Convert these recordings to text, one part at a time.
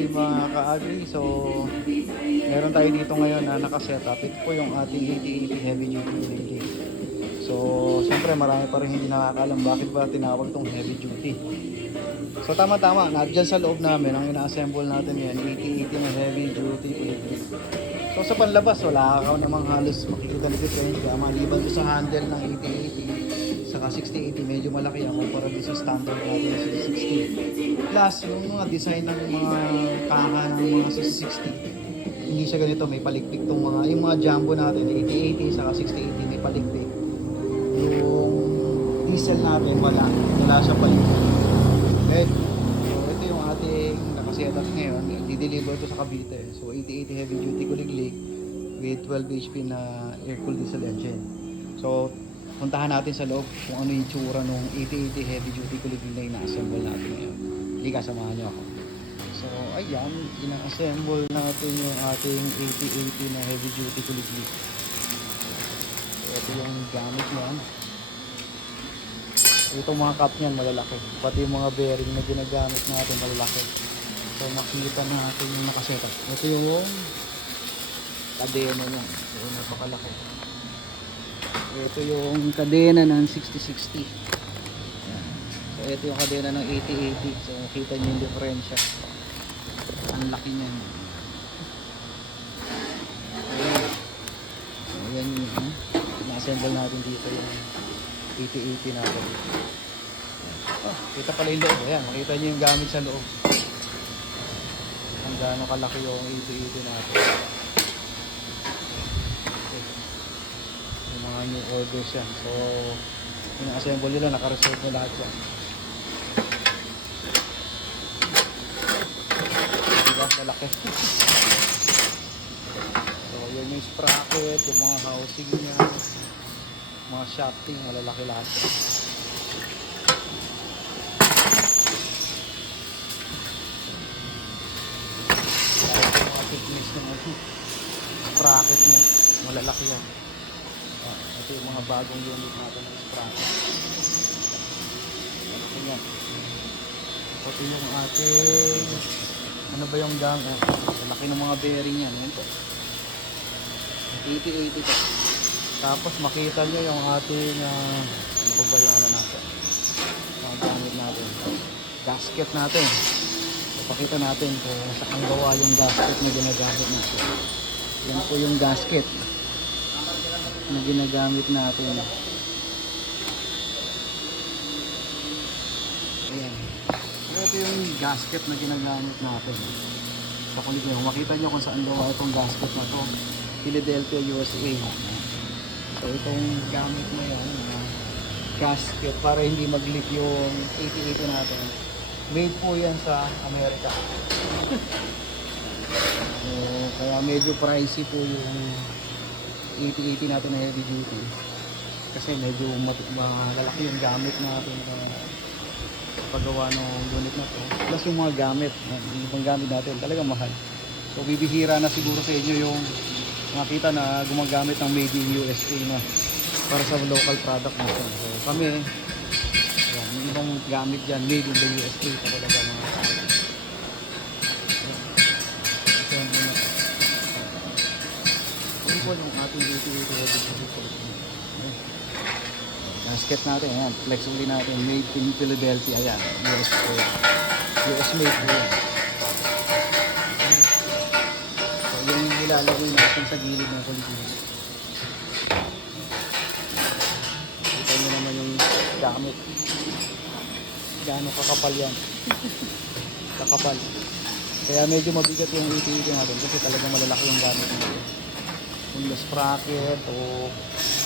day mga ka-agri. So, meron tayo dito ngayon na nakasetup. Ito po yung ating 8080 heavy duty relay. So, siyempre marami pa rin hindi nakakalam bakit ba tinawag itong heavy duty. So, tama-tama, nandiyan sa loob namin, ang ina-assemble natin yan, 8080 na heavy duty electric. So, sa panlabas, wala ka namang halos makikita na diferensya. Maliban doon sa handle ng 8080, saka 6080, medyo malaki ang kumpara din sa standard natin sa 60. Plus, yung mga design ng mga kaha ng mga 60, hindi siya ganito, may palikpik tong mga, yung mga jumbo natin, 8080, saka 6080, may palikpik. Yung diesel natin, wala siya palikpik. Okay. So, ito yung ating nakasetup ngayon. I-deliver ito sa Cavite. So, 8080 heavy duty kuliglig with 12 HP na air-cooled diesel engine. So, puntahan natin sa loob kung ano yung tsura ng 8080 heavy duty kuliglig na ina-assemble natin ngayon. Hindi ka, samahan nyo ako. So, ayan, ina-assemble natin yung ating 8080 na heavy duty kuliglig. So, ito yung gamit niyan. Itong mga cup niyan malalaki, pati yung mga bearing na ginagamit natin malalaki. So makikita natin yung nakasetup. Ito yung kadena niya, so napakalaki. Ito yung kadena ng 6060. So ito yung kadena ng 8080. So makita niyo yung diferensya, ang laki niyan. So yan yung na-assemble natin dito yung 8080 natin. Oh, kita pala yung loob. Ayan, makita nyo yung gamit sa loob. Ang gaano kalaki yung 8080 natin. Okay. Yung mga new orders yan. So, yung assemble nila, naka-reserve na lahat yan. Diba? Malaki. So, yun yung sprocket, yung mga housing niya, mga shafting, malalaki lahat. Mga thickness ng sprocket niya, malalaki yan. Ito yung mga bagong unit natin ng sprocket. Malaki yan. Ito yung ating, ano ba yung gang? Malaki ng mga bearing yan. Yan po. 8080 to. Tapos makita nyo yung ating ano po ba yung ano natin, yung gamit natin, gasket natin. So, pakita natin kung saan gawa yung gasket na ginagamit natin. Yan po yung gasket na ginagamit natin. Ayan. So, ito yung gasket na ginagamit natin. So kung makita nyo kung saan gawa itong gasket na to, Philadelphia, USA. So itong gamit mo yan, gasket, para hindi mag-leak yung 8080 natin. Made po yan sa Amerika. So, kaya medyo pricey po yung 8080 natin na heavy duty. Kasi medyo malalaki yung gamit natin sa paggawa ng unit na to. Plus yung mga gamit, yung ibang gamit natin, talaga mahal. So bibihira na siguro sa inyo yung makita na gumagamit ng made in USA na para sa local product natin. So kami, yan, yung ibang gamit dyan, made in the USA talaga mga hindi po yung ating 8080 gasket natin, ayan, flex uli natin, made in Philadelphia, ayan, US made po yan. Yan yung ilalagay natin sa gilid ng kuliglig. Kita nyo naman yung gamit. Gaano kakapal yan. Kakapal. Kaya medyo mabigat yung 8080 natin kasi talagang malalaki yung gamit natin. Yung sprocket o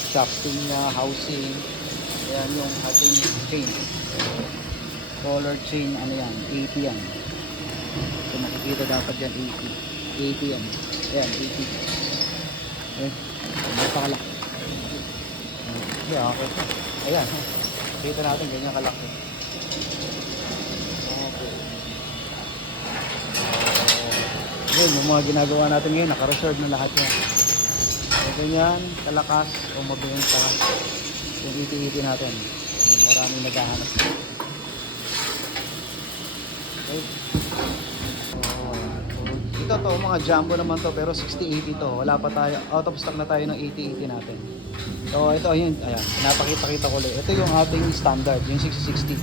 shafting na housing. Ayan yung ating chain. Color chain, ano yan, 80 yan. So makikita dapat yan 80 yan. Ayan, 80. Ayan, napakalaki. Okay. Ayan, kita natin ganyan kalaki. Okay. Yun, yung mga ginagawa natin ngayon, naka-reserve na lahat yan. So ganyan, kalakas o mabenta yung 8080 natin. Maraming naghahanap. Okay. So, ito to, mga jumbo naman to, pero 6080 to. Wala pa tayo, out of stock na tayo ng 8080 natin. So ito ayun, ayan, napakita-kita ko ulit. Ito yung ating standard, yung 6060.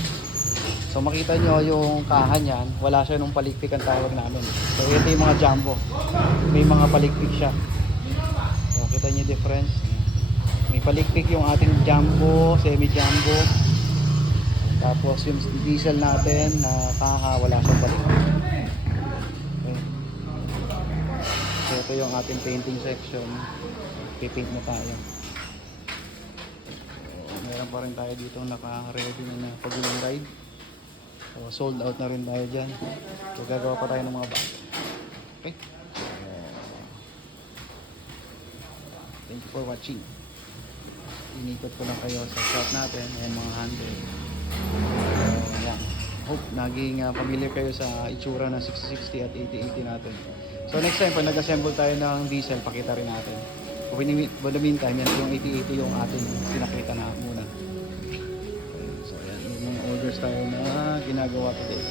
So makita nyo yung kaha niyan, wala siya nung palikpik ang tawag namin. So ito yung mga jumbo. May mga palikpik siya. So kita nyo yung difference. May palikpik yung ating jumbo, semi-jumbo. Tapos yung diesel natin na kaha, wala siyang palikpik. Okay. So ito yung ating painting section. Pipaint na tayo. So, meron pa rin tayo dito naka-ready na pag-uling ride. So, sold out na rin tayo dyan. So gagawa pa tayo ng mga bag. Okay. Thank you for watching. Inikot ko lang kayo sa shop natin. Ayan mga handle. So ayan. Hope naging familiar kayo sa itsura ng 6060 at 8080 natin. So next time pag nag-assemble tayo ng diesel, pakita rin natin. For the meantime, yan yung 8080 yung ating pinakita na muna. Okay, so yan, yung mga orders tayo na ginagawa today.